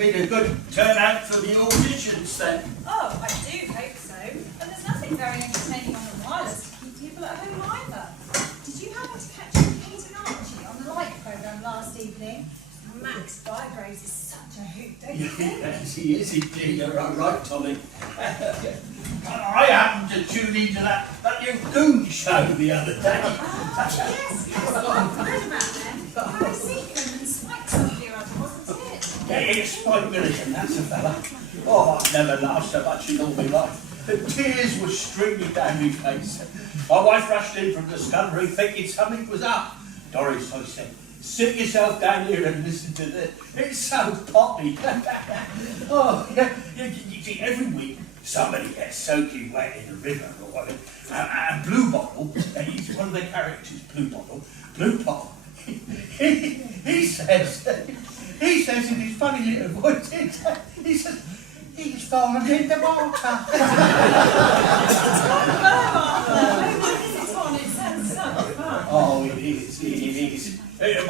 been a good turnout for the auditions then. Oh, I do hope so. And there's nothing very entertaining on the wireless to keep people at home either. Did you happen to catch Kate and Archie on the light programme last evening? Max Bygraves is such a hoot, don't you think? Yes, he is indeed. You're right, Tommy. I happened to tune into that new Goon show the other day. Yes, I've heard about them. Harry Seacombe and Spike somebody or other, wasn't it? Yeah, it's Spike Milligan, that's a fella. Oh, I've never laughed so much in all my life. The tears were streaming down my face. My wife rushed in from the scullery thinking something was up. Doris, I said, sit yourself down here and listen to this. It's so poppy. Oh, yeah, you see, every week somebody gets soaking wet in the river or whatever. And Blue Bottle, he's one of the characters, Blue Bottle, he says in his funny little voice, he says, he's fallen in the water. Oh, it is.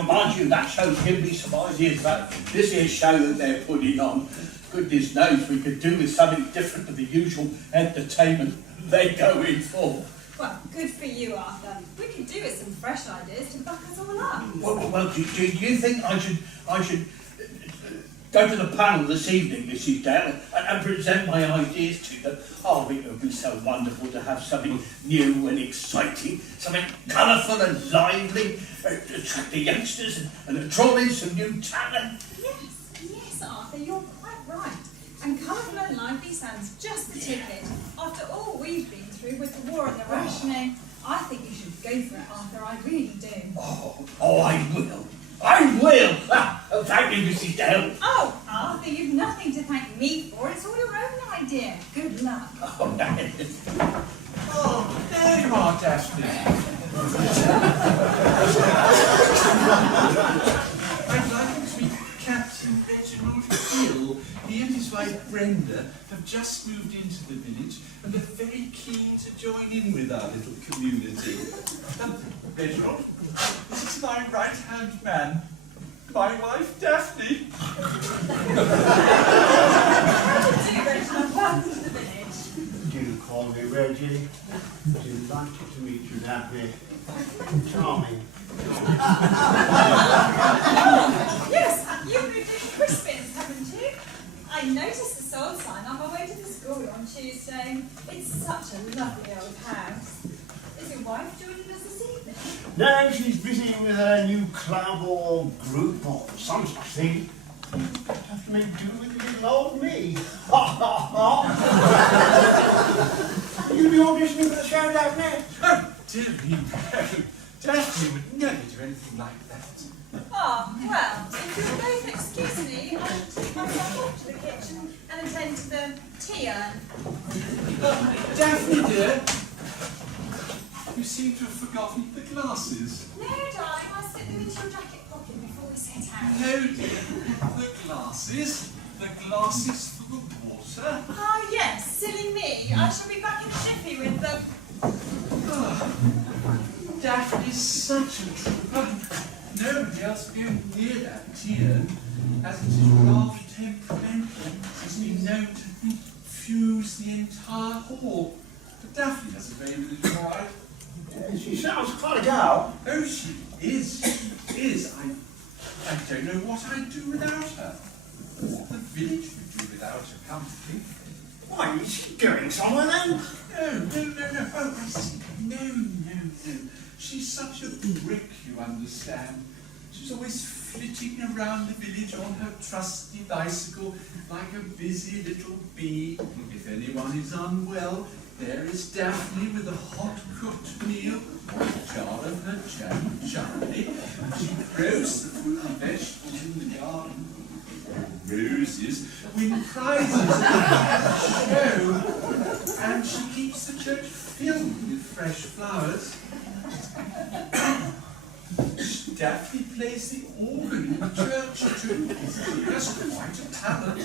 Mind you, that show's given me some ideas about this here show that they're putting on. Goodness knows we could do with something different to the usual entertainment they go in for. Well, good for you, Arthur. We could do with some fresh ideas to buck us all up. Well, do you think I should go to the panel this evening, Mrs. Dale, and present my ideas to them? Oh, it would be so wonderful to have something new and exciting, something colourful and lively, attract the youngsters and draw in some new talent. Yes, Arthur, you're quite right. And colourful and lively sounds just the ticket. After all we've been through with the war and the rationing, I think you should go for it, Arthur, I really do. Oh, I will. Thank you, Mrs. Dale. Oh, Arthur, you've nothing to thank me for. It's all your own idea. Good luck. Oh, there you are, Daphne. I'd like to meet Captain Reginald Hill. He and his wife Brenda have just moved into the village and are very keen to join in with our little community. Reginald, this is my right-hand man, my wife Daphne. How do you do, Reginald? Welcome to the village. Do call me Reggie. Delighted to meet you, Daphne. Charming. Yes, you moved in Crispin's, haven't you? I noticed the sold sign on my way to the school on Tuesday. It's such a lovely old house. Is your wife joining us this evening? No, she's busy with her new club or group or some such thing. Have to make do with little old me. You'll be auditioning for the show, Daphne? Oh, dear me, no. Daphne would never do anything like that. Oh, well, if you'll both excuse me, I'll take myself off to the kitchen and attend to the tea urn. Daphne, dear, you seem to have forgotten the glasses. No, darling, I'll slip them into your jacket pocket before we set out. No, dear, the glasses for the water. Oh, yes, silly me. I shall be back in a jiffy with them. Oh, Daphne's such a trooper. Nobody else will go near that tear, as it is rather temperamental, has been known to confuse the entire hall. But Daphne has a very little pride. She sounds quite a gal. Oh, she is. I don't know what I'd do without her. What the village would do without her company. Why, is she going somewhere then? No. Oh, I see. No. She's such a brick, you understand. She's always flitting around the village on her trusty bicycle like a busy little bee. If anyone is unwell, there is Daphne with a hot-cooked meal, or a jar of her jam chutney, and she grows the fruit and vegetables in the garden. Roses win prizes at the show, and she keeps the church filled with fresh flowers. Daphne plays the organ in the church too. She has quite a talent,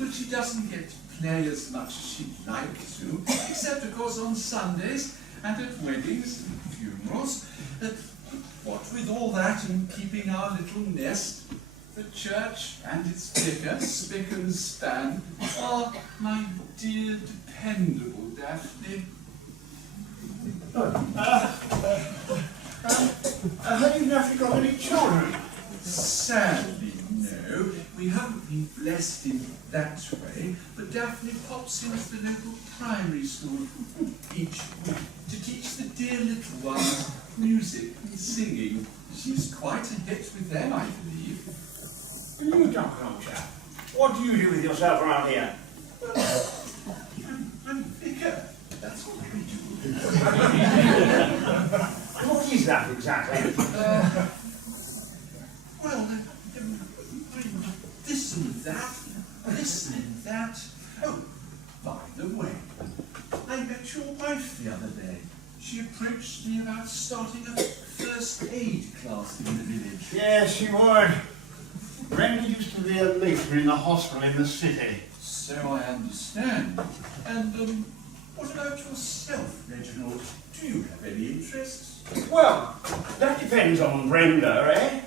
but she doesn't get to play as much as she'd like to, except of course on Sundays and at weddings and funerals. What with all that and keeping our little nest The church and its vicar, spick and span, are my dear dependable Daphne. Have you actually got any children? Sadly, no. We haven't been blessed in that way, but Daphne pops into the local primary school each week to teach the dear little ones music and singing. She's quite a hit with them, I believe. And you, Duncan, old chap, what do you do with yourself around here? I'm vicar. That's what we do. What is that exactly? Well, this and that, this and that. Oh, by the way, I met your wife the other day. She approached me about starting a first aid class in the village. Yes, she would. Brenda used to be a matron in the hospital in the city. So I understand. And what about yourself, Reginald? Do you have any interests? Well, that depends on Brenda, eh?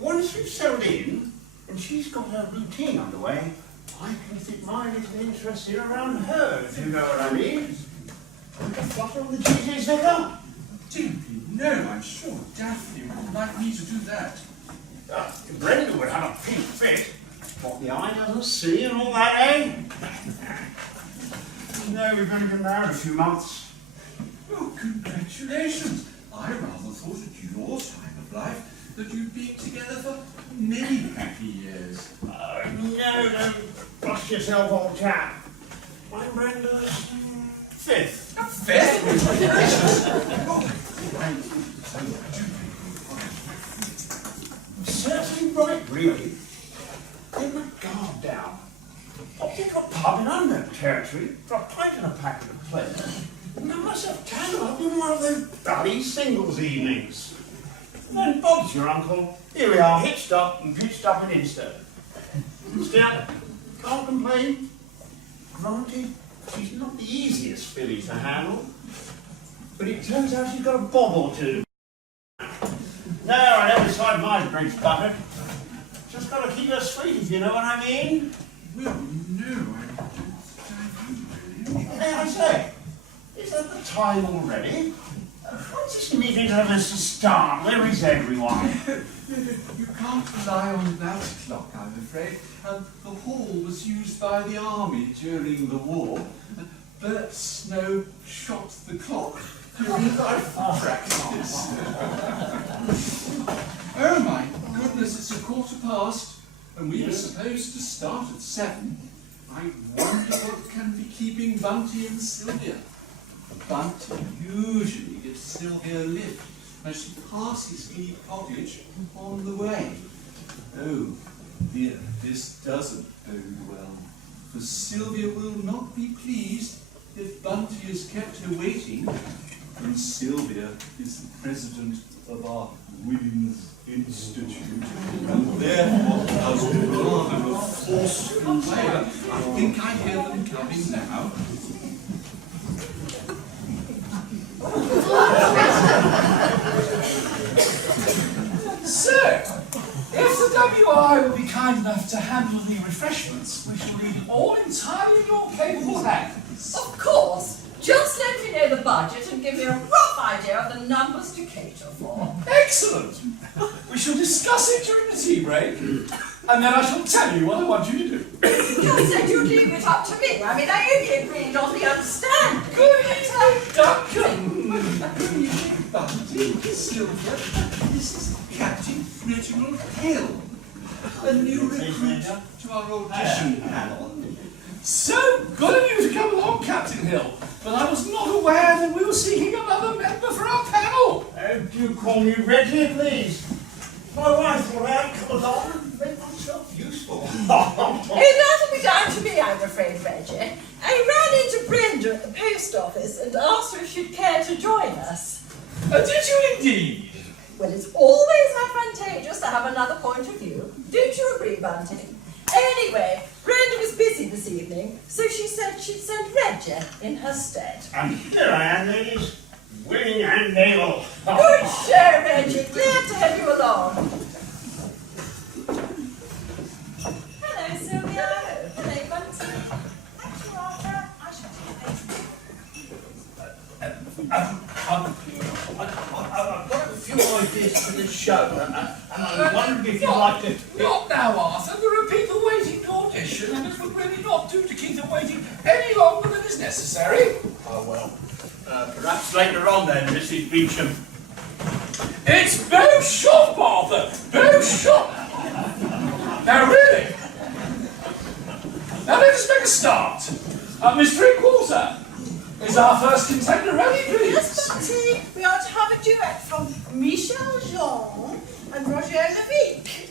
Once we've settled in, and she's got her routine underway, I can fit my little interests here around her, if you know what I mean. Like a flutter on the GG's vicar? Dearly, no, I'm sure Daphne would like me to do that. Brenda would have a pink fit. What the eye doesn't see and all that, eh? No, we've only been married a few months. Oh, congratulations. I rather thought at your time of life that you'd been together for many happy years. No, don't blush yourself, old chap. I'm Brenda's fifth. Fifth? Certainly right, really. Put my guard down. Popped into a pub in unknown territory for a pint and a packet of players, and had myself tangled up in one of those bloody singles evenings. And then Bob's your uncle. Here we are, hitched up and pitched up in INSTOW. Still, can't complain. Granted, she's not the easiest filly to handle, but it turns out she's got a bob or two. No, I never decide my drinks buttered. Just got to keep her sweet, if you know what I mean. Well, no, I don't think I do, really. Hey, I say, is that the time already? When's this meeting supposed to start? Where is everyone? You can't rely on that clock, I'm afraid. The hall was used by the army during the war. Bert Snow shot the clock during life practice. Oh my goodness, it's 15:15, and we were supposed to start at 7. I wonder what can be keeping Bunty and Sylvia. Bunty usually gives Sylvia a lift as she passes Glebe Cottage on the way. Oh dear, this doesn't bode well, for Sylvia will not be pleased if Bunty has kept her waiting, and Sylvia is the president of our Women's Institute, and therefore does rather a forceful way. I think I hear them coming now. So, if the WI will be kind enough to handle the refreshments, we shall leave it all entirely in your capable hands. Of course. Just let me know the budget and give me a rough idea of the numbers to cater for. Excellent. We shall discuss it during the tea break, and then I shall tell you what I want you to do. You said you'd leave it up to me. I mean, I only agreed on the understanding. Good Duncan. Bunty, Sylvia, this is Captain Reginald Hill, a new recruit to our audition panel. So good of you to come along, Captain Hill, but I was not aware that we were seeking another member for our panel. Do call me Reggie, please. My wife thought I'd come along and make myself useful. That'll be down to me, I'm afraid, Reggie. I ran into Brenda at the post office and asked her if she'd care to join us. Did you indeed? Well, it's always advantageous to have another point of view. Don't you agree, Bunty? Anyway, Brenda was busy this evening, so she said she'd send Reggie in her stead. And here I am, ladies, willing and able. Good show, Reggie. Glad to have you along. enjoyed this for the show, and I wondered if you'd like to... Not now, Arthur. There are people waiting to audition, and it would really not do to keep them waiting any longer than is necessary. Oh, well, perhaps later on then, Mrs. Beecham. It's no shop, Arthur! No shop! Now, really? Now, let us make a start. Miss Drinkwater, is our first contender ready, please? Yes, Bunty. We are to have a duet from Michel Jean and Roger Levique.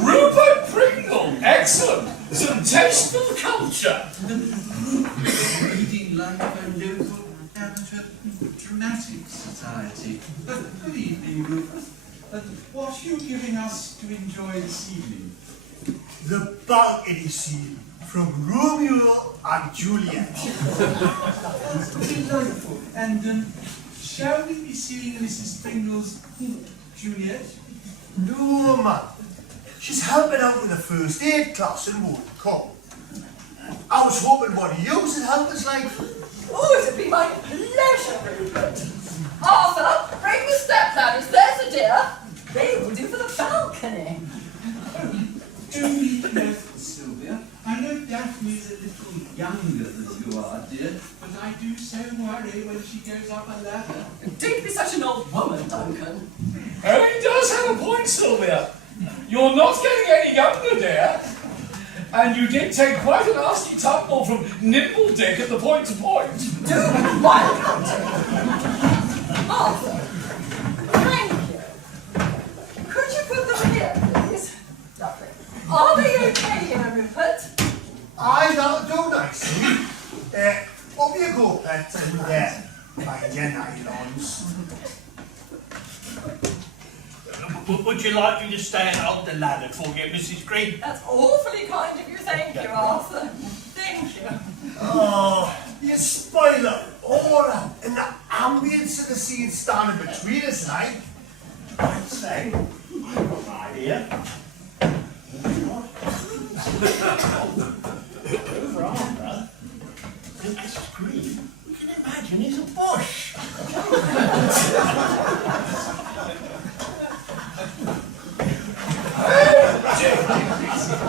Rupert Pringle! Excellent! Some tasteful culture! Reading like a local amateur dramatic society. Good evening, Rupert. What are you giving us to enjoy this evening? The balcony scene from Romeo and Juliet. Delightful. And shall we be seeing Mrs. Pringle's Juliet? No, man. She's helping out with the first aid class in Wood Call. I was hoping one of you would help us, like. Oh, it'd be my pleasure, Rupert. Arthur, bring the step-ladders, there's a dear. They will do for the balcony. Do be careful, Sylvia. I know Daphne's a little younger than you are, dear, but I do so worry when she goes up a ladder. Don't be such an old woman, Duncan. Oh, he does again, Sylvia. You're not getting any younger, dear. And you did take quite a nasty tumble from Nimble Dick at the point to point. Do what? Arthur, thank you. Could you put them here, please? Lovely. Are they okay here, Rupert? That'll do nicely. Up you go, pet, and mind your nylons. Would you like me to stay and hold the ladder for you, Mrs. Green? That's awfully kind of you. Thank you, Arthur. Thank you. Oh, you spoil the aura and the ambience of the scene standing between us, like. I'd say, I've got an idea. Over Arthur, and Mrs. Green, we can imagine he's a bush.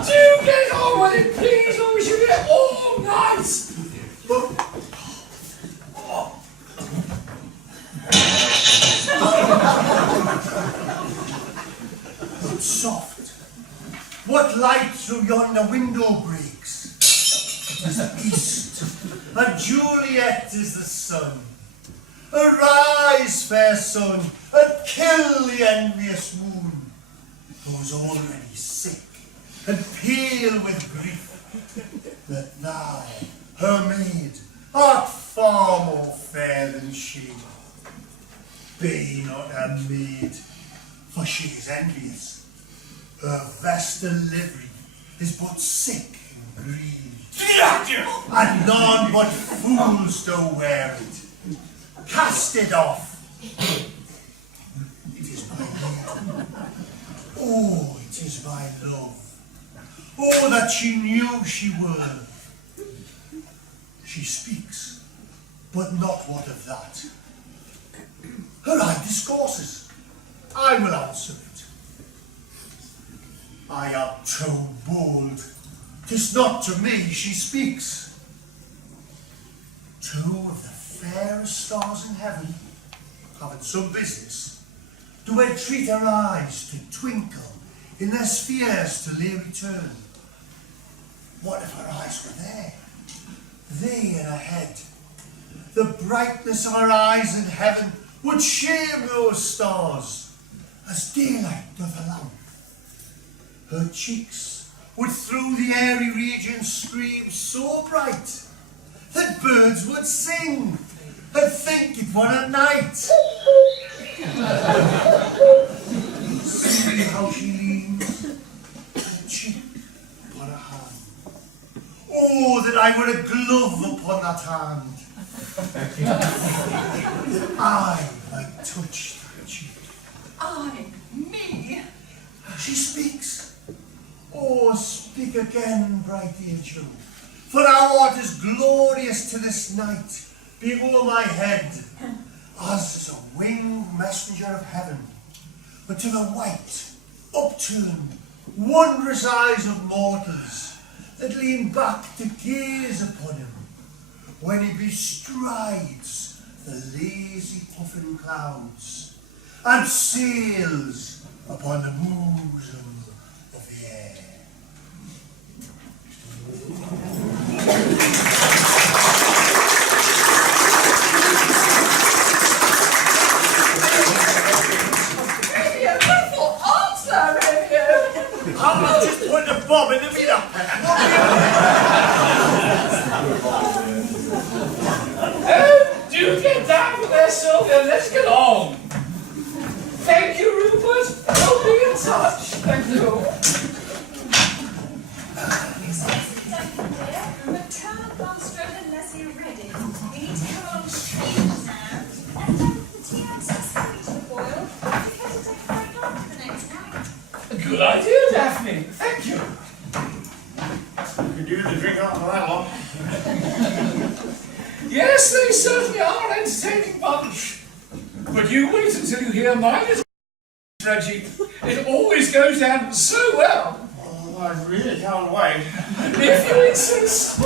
Do get on with it, please, or we should be here all night. It's soft. What light through yonder window breaks? It is the east, and Juliet is the sun. Arise, fair sun, and kill the envious moon, who's already sick and pale with grief, that thou, her maid, art far more fair than she. Be not her maid, for she is envious. Her vestal livery is but sick and green, and none but fools do wear it. Cast it off. It is my maid. Oh, it is my love. Oh, that she knew she were. She speaks, but not what of that. Her eye discourses. I will answer it. I am too bold. 'Tis not to me she speaks. Two of the fairest stars in heaven, having some business, do entreat her eyes to twinkle in their spheres till they return. What if her eyes were there? They in her head. The brightness of her eyes in heaven would shame those stars, as daylight doth a lamp. Her cheeks would through the airy regions stream so bright, that birds would sing, and think it were a night. See how she leans, her cheek upon her hand. Oh, that I were a glove upon that hand. I might touch that cheek. Me? She speaks. Oh, speak again, bright angel, for thou art as glorious to this night below my head as is a winged messenger of heaven, but to the white, upturned, wondrous eyes of mortals that lean back to gaze upon him when he bestrides the lazy puffing clouds and sails upon the bosom of the air. I'm not just putting a bob in the meter. Do get down from there, Sylvia. Let's get on. Thank you, Rupert. I'll be in touch. Thank you. Return Bulstrode and Leslie are ready. We need to go along streams now. And don't put the tea out so slowly to boil. Because it's a high up the next night. Good idea, Daphne. Thank you. You can do the drink after that one. Yes, they certainly are an entertaining bunch. But you wait until you hear my little Reggie. It always goes down so well. Oh, I really can't wait. If you insist.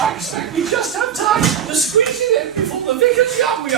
I expect we just have time to squeeze it in before the vicar's young.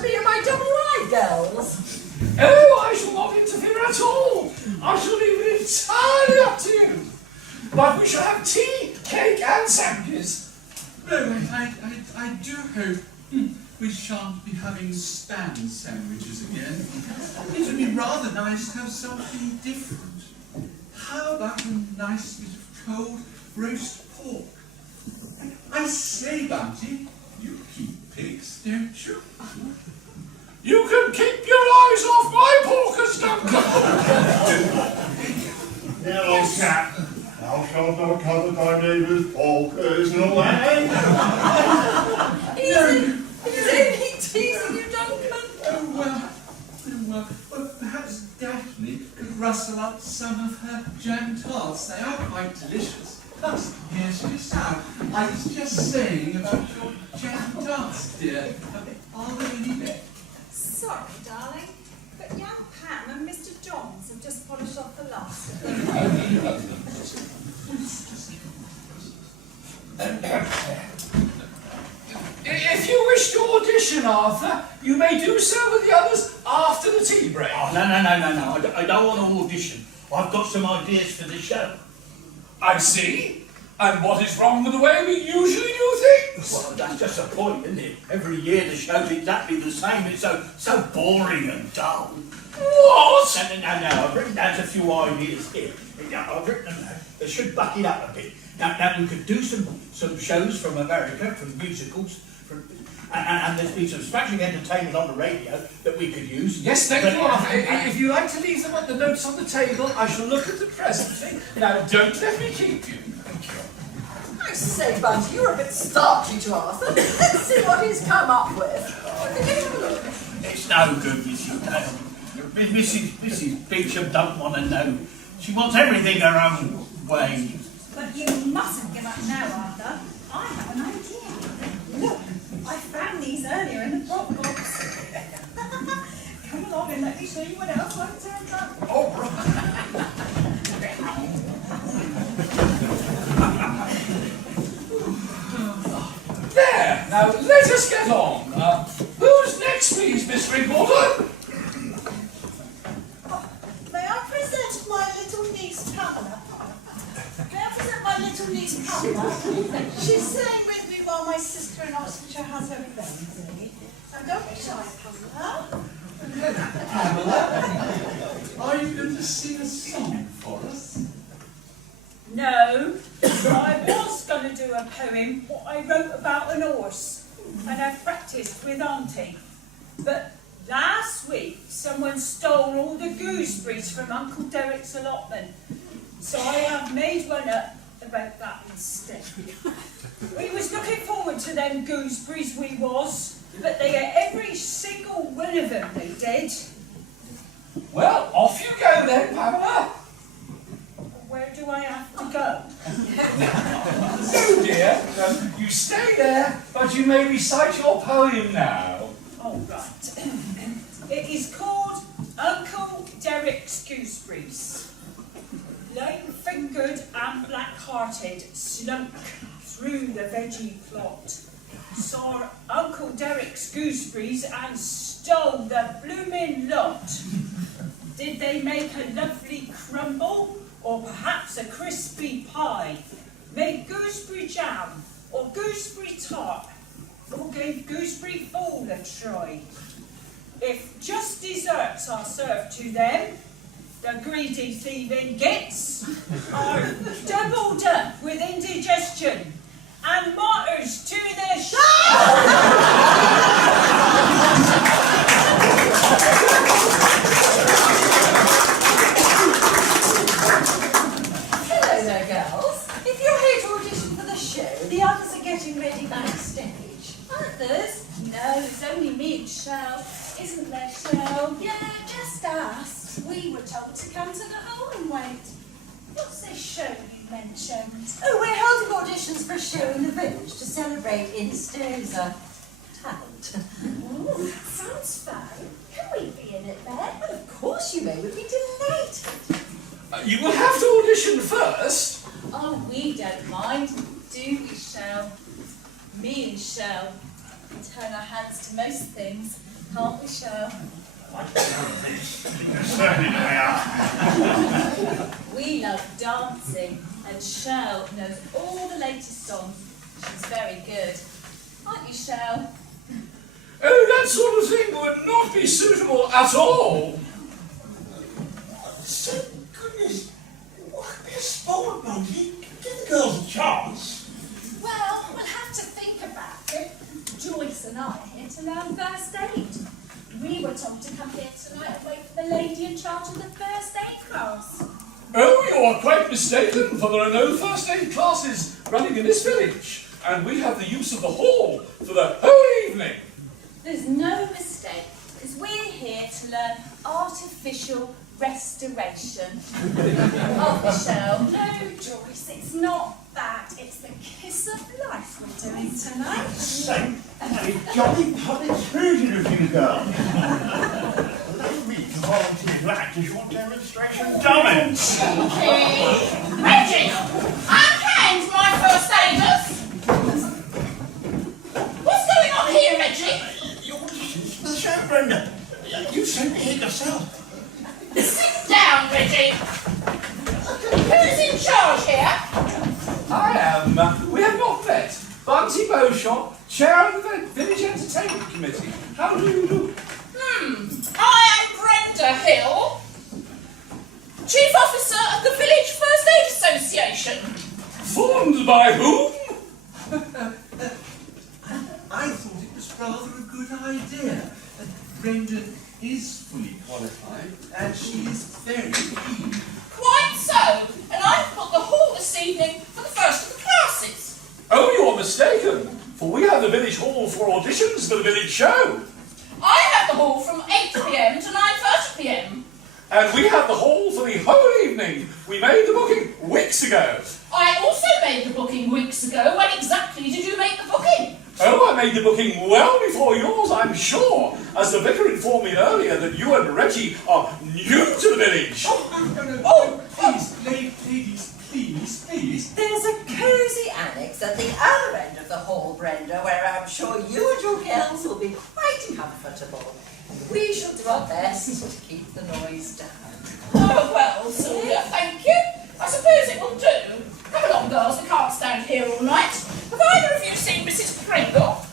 to be my double ride, girls? Oh, I shall not interfere at all. I shall leave it entirely up to you. But we shall have tea, cake, and sandwiches. No, I do hope we shan't be having stand sandwiches again. It would be rather nice to have something different. How about a nice bit of cold roast pork? I say, Bunty, you keep pigs, don't you? You can keep your eyes off my porkers, Duncan. Dear old chap, thou shalt not covet thy neighbour's porkers, no way. He's only teasing you, Duncan. Well, perhaps Daphne could rustle up some of her jam tarts. They are quite delicious. Plus, here she is now. I was just saying about your jam tarts, dear. Are they any better? Sorry, darling, but young Pam and Mr. Johns have just polished off the last of them. If you wish to audition, Arthur, you may do so with the others after the tea break. Oh, no. I don't want to audition. I've got some ideas for the show. I see. And what is wrong with the way we usually do things? Well, that's just the point, isn't it? Every year the show's exactly the same. It's so boring and dull. What? No, I've written down a few ideas here. I've written them down. They should back it up a bit. Now we could do some shows from America, from musicals, and there's been some smashing entertainment on the radio that we could use. Yes, thank you, Arthur. If you like to leave them at the notes on the table, I shall look at the presently. Now, don't let me keep you. Thank you. I say, Bunty, you're a bit starchy to Arthur. Let's see what he's come up with. It's no good, Mrs. Dale. Mrs. Beecham don't want to know. She wants everything her own way. But you mustn't give up now, Arthur. I have an idea. Look, I found these earlier in the prop box. Come along and let me show you what else I've turned up. Oh, right. There, now let us get on. Who's next, please, Miss Drinkwater? May I present my little niece Pamela? May I present my little niece Pamela? She's staying with me while my sister in Oxfordshire has her revenge day. Now don't be shy, Pamela. Pamela, are you going to sing a song for us? No, I was going to do a poem what I wrote about an horse, and I practised with Auntie. But last week, someone stole all the gooseberries from Uncle Derek's allotment, so I have made one up about that instead. We was looking forward to them gooseberries, we was, but they ate every single one of them, they did. Well, off you go then, Pamela. Where do I have to go? No, dear. You stay there, but you may recite your poem now. All right. It is called Uncle Derek's Gooseberries. Lame-fingered and black-hearted slunk through the veggie plot. Saw Uncle Derek's gooseberries and stole the blooming lot. Did they make a lovely crumble, or perhaps a crispy pie? Made gooseberry jam, or gooseberry tart, or gave gooseberry fool a try? If just desserts are served to them, the greedy thieving gits are doubled up with indigestion and martyrs to their Hello there, girls. If you're here to audition for the show, the others are getting ready backstage. Others? No, it's only me and Shell. Isn't there, Shell? Yeah, just us. We were told to come to the hall and wait. What's this show you mentioned? Oh, we're holding auditions for a show in the village to celebrate INSTOW's talent. Ooh, that sounds fun. Can we be in it then? Well, of course you may. We'd be delighted. You will have to audition first. Oh, we don't mind. Do we, Shell? Me and Shell. turn our hands to most things, can't we, Cheryl? Certainly they are. We love dancing, and Cheryl knows all the latest songs. She's very good. Aren't you, Cheryl? Oh, that sort of thing would not be suitable at all. So, goodness, what could be a sport, Bunty? Give the girls a chance. Well, we'll have to think about it. Joyce and I are here to learn first aid. We were told to come here tonight and wait for the lady in charge of the first aid class. Oh, you are quite mistaken, for there are no first aid classes running in this village, and we have the use of the hall for the whole evening. There's no mistake, because we're here to learn artificial restoration. Oh, Michelle, no, Joyce, it's not that. It's the kiss of life we're doing tonight. Say, a jolly public spirited of you girls. Allow me to volunteer to act as your demonstration dummy. Reggie, unhand my first aiders. What's going on here, Reggie? Your auditions for the show, Brenda. You sent me here yourself. Sit down, Reggie. Who's in charge here? I am. We have not met. Bunty Beauchamp, chair of the village entertainment committee. How do you do? I am Brenda Hill, Chief Officer of the Village First Aid Association. Formed by whom? I thought it was rather a good idea. Brenda is fully qualified and she is very keen. Quite so, and I've got the hall this evening for the first of the classes. Oh, you are mistaken, for we have the village hall for auditions for the village show. I have the hall from 8 p.m. to 9:30 p.m. And we have the hall for the whole evening. We made the booking weeks ago. I also made the booking weeks ago. When exactly did you make the booking? Oh, I made the booking well before yours, I'm sure, as the vicar informed me earlier that you and Reggie are new to the village. Please, ladies, please. There's a cosy annex at the other end of the hall, Brenda, where I'm sure you and your girls will be quite comfortable. We shall do our best to keep the noise down. Oh, well, Sylvia, thank you. I suppose it will do. Come along, girls, we can't stand here all night. Have either of you seen Mrs. Pringle?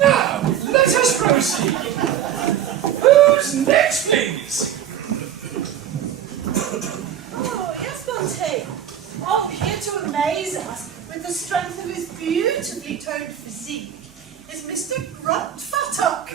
Now, let us proceed. Who's next, please? Oh, yes, Bunty. Oh, here to amaze us with the strength of his beautifully toned physique is Mr. Grunt Futtock.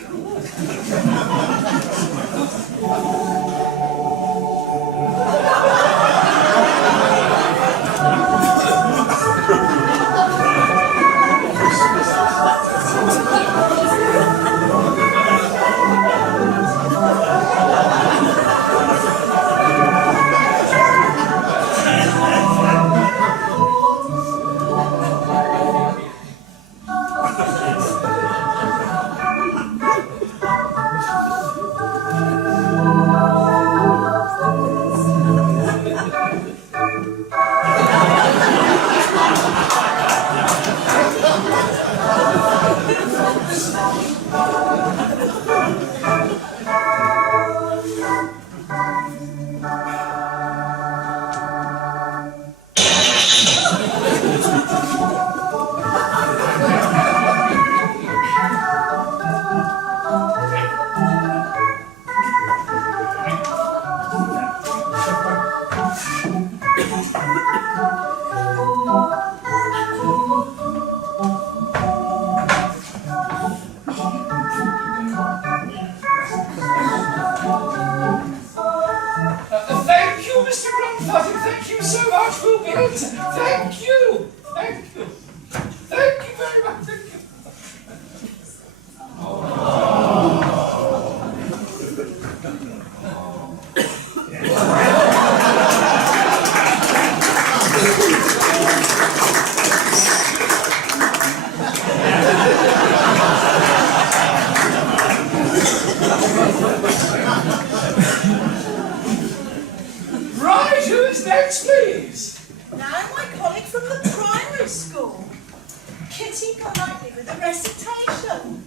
pretty politely with a recitation.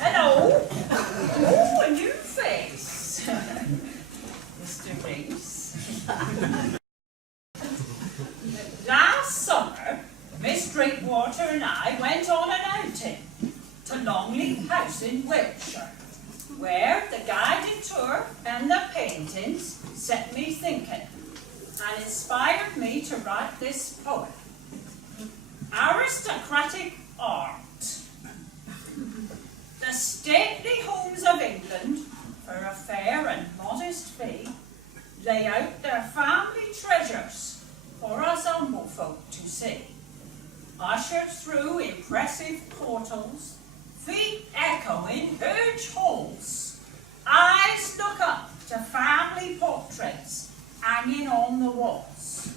Hello. Oh, a new face. Mr. Reese. Last summer, Miss Drinkwater and I went on an outing to Longleat House in Wiltshire, where the guided tour and the paintings set me thinking and inspired me to write this poem. Aristocratic art. The stately homes of England, for a fair and modest fee, lay out their family treasures for us humble folk to see. Ushered through impressive portals, feet echoing huge halls, eyes look up to family portraits hanging on the walls.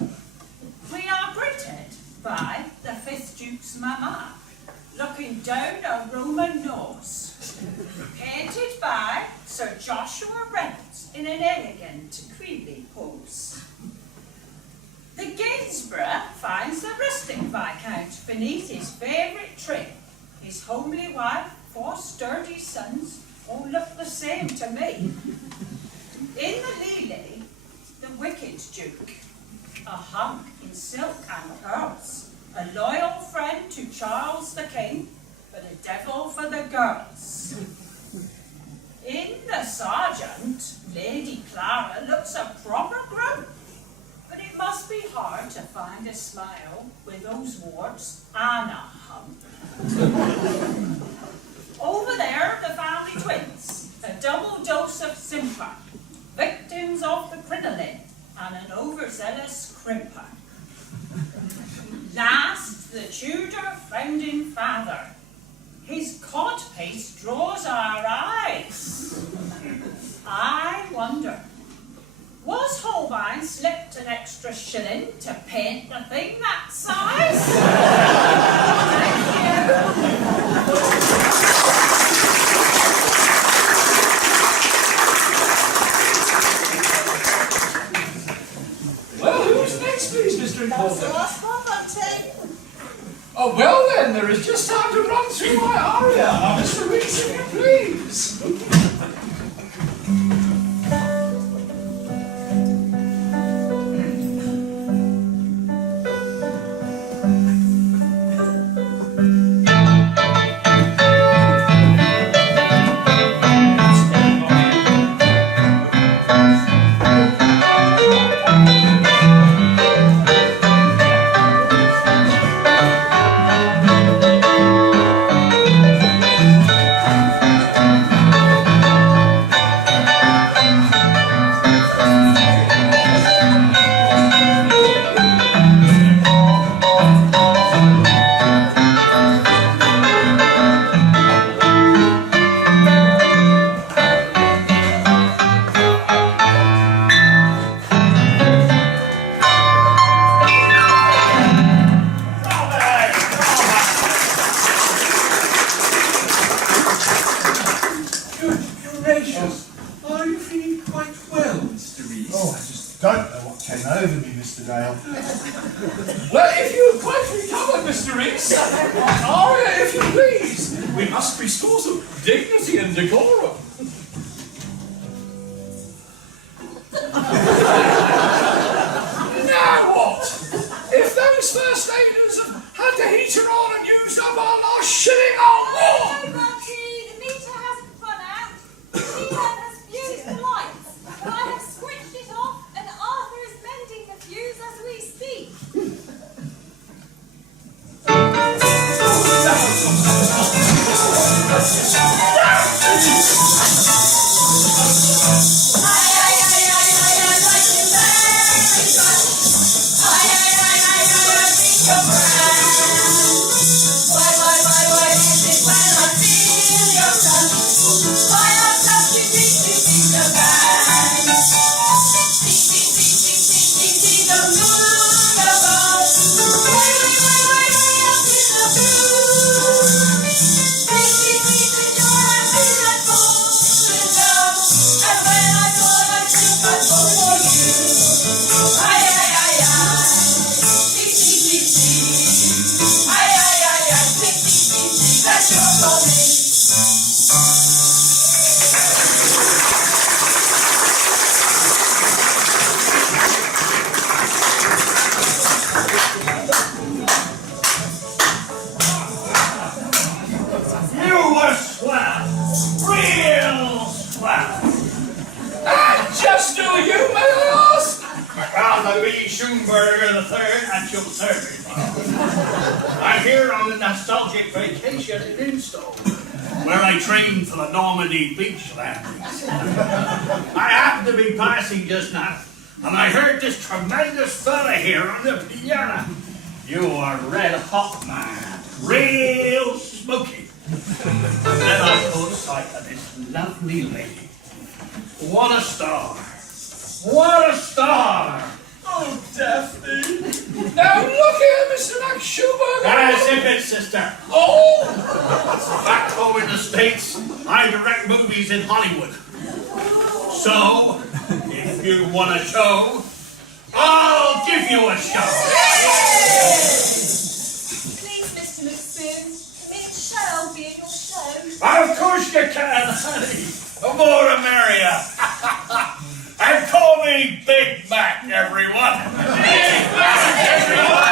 We are greeted by the 5th Duke's mama, looking down a Roman nose, painted by Sir Joshua Reynolds in an elegant, queenly pose. The Gainsborough finds the rustic Viscount beneath his favourite tree. His homely wife, 4 sturdy sons, all look the same to me. In the Lily, the wicked Duke, a hunk in silk and pearls, a loyal friend to Charles the King, but a devil for the girls. In the Sergeant, Lady Clara looks a proper grump, but it must be hard to find a smile with those warts and a hump. Over there, the family twins, a double dose of simper, victims of the crinoline and an overzealous crimper. Last, the Tudor founding father. His codpiece draws our eyes. I wonder, was Holbein slipped an extra shilling to paint the thing that size? Thank you. Well, who's next, please, Mr. That's the Reporter? last one, Bunty. Oh, well then, there is just time to run through my aria. Now, Mr. Reese, if you please. Are you feeling quite well, Mr. Reese? Oh, I just don't know what came over me, Mr. Dale. Well, if you have quite recovered, Mr. Reese, aria, if you please. We must restore some dignity and decorum. Now what? If those first aiders have had the heater on and used up our last shilling on war, Oh, Bunty, the meter hasn't run out. Sheehan has fused the lights, but I have switched it off, and Arthur is mending the fuse as we speak. Ay, ay, ay, ay. You were swell. Real swell. And just who are you, may I ask? Well, Louis Schumberger III at your service. I'm here on a nostalgic vacation in INSTOW, where I trained for the Normandy beach landings. I happened to be passing just now, and I heard this tremendous fella here on the piano. You are red hot, man. Real smoky. And then I caught sight of this lovely lady. What a star. What a star. Oh, Daphne. Now look here, Mr. Max Schubert. Zip it, sister. Oh! Back home in the States, I direct movies in Hollywood. So, if you want a show, I'll give you a show. Please, Mr. McSpoon, can Michelle be in your show? Of course you can, honey. The more the merrier. And call me Big Mac, everyone. Big Mac, everyone.